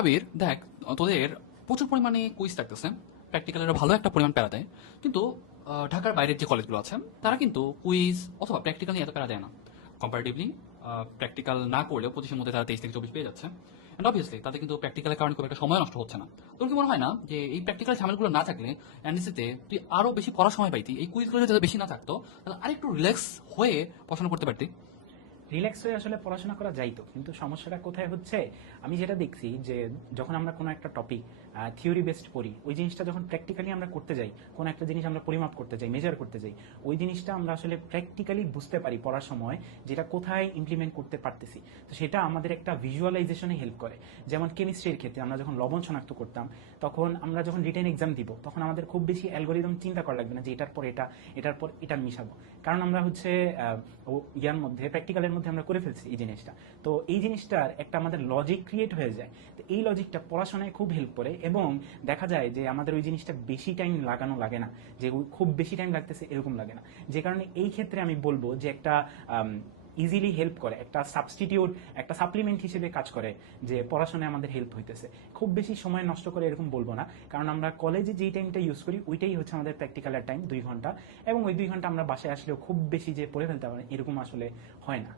আবির দেখ, তোদের প্রচুর পরিমাণে কুইজ থাকতেছে, প্র্যাকটিক্যালের ভালো একটা পরিমাণ প্যারা দেয়, কিন্তু ঢাকার বাইরের যে কলেজগুলো আছে তারা কিন্তু কুইজ অথবা প্র্যাকটিক্যাল নিয়ে এত প্যারা দেয় না। কম্পারেটিভলি প্র্যাকটিক্যাল না করলেও 25-এর মধ্যে তারা 23 থেকে 24 পেয়ে যাচ্ছে। অ্যান্ড অবভিয়াসলি তাদের কিন্তু প্র্যাকটিক্যালের কারণে খুব একটা সময় নষ্ট হচ্ছে না। তোর কি মনে হয় না যে এই প্র্যাকটিক্যাল ঝামেলাগুলো না থাকলে এনডিসিতে তুই আরো বেশি পড়ার সময় পাইতি? এই কুইজগুলো যদি বেশি না থাকতো তাহলে আরেকটু রিল্যাক্স হয়ে পড়াশোনা করতে পারতি। রিল্যাক্স হয়ে আসলে পড়াশোনা করা যাইতো, কিন্তু সমস্যাটা কোথায় হচ্ছে, আমি যেটা দেখছি যে যখন আমরা কোনো একটা টপিক থিওরি বেসড পড়ি, ওই জিনিসটা যখন প্র্যাকটিক্যালি আমরা করতে যাই, কোনো একটা জিনিস আমরা পরিমাপ করতে যাই, মেজার করতে যাই, ওই জিনিসটা আমরা আসলে প্র্যাকটিক্যালি বুঝতে পারি পড়ার সময়, যেটা কোথায় ইমপ্লিমেন্ট করতে পারতেছি। তো সেটা আমাদের একটা ভিজুয়ালাইজেশনে হেল্প করে। যেমন কেমিস্ট্রির ক্ষেত্রে আমরা যখন লবণ শনাক্ত করতাম, তখন আমরা যখন রিটেন এক্সাম দিব, তখন আমাদের খুব বেশি অ্যালগোরিদম চিন্তা করা লাগবে না যে এটার পর এটা, এটার পর এটা মিশাবো, কারণ আমরা হচ্ছে ইয়ার মধ্যে প্র্যাকটিক্যালের মধ্যে আমরা করে ফেলছি এই জিনিসটা। তো এই জিনিসটার একটা আমাদের লজিক ক্রিয়েট হয়ে যায়। তো এই লজিকটা পড়াশোনায় খুব হেল্প করে, এবং দেখা যায় যে আমাদের ওই জিনিসটা বেশি টাইম লাগানো লাগে না, যে খুব বেশি টাইম লাগতেছে এরকম লাগে না। যে কারণে এই ক্ষেত্রে আমি বলবো যে একটা ইজিলি হেল্প করে, একটা সাবস্টিটিউট, একটা সাপ্লিমেন্ট হিসেবে কাজ করে, যে পড়াশোনায় আমাদের হেল্প হইতেছে। খুব বেশি সময় নষ্ট করে এরকম বলবো না, কারণ আমরা কলেজে যেই টাইমটা ইউজ করি ওইটাই হচ্ছে আমাদের প্র্যাকটিক্যালের টাইম 2 ঘন্টা, এবং ওই 2 ঘন্টা আমরা বাসায় আসলেও খুব বেশি যে পড়ে ফেলতে পারি এরকম আসলে হয় না।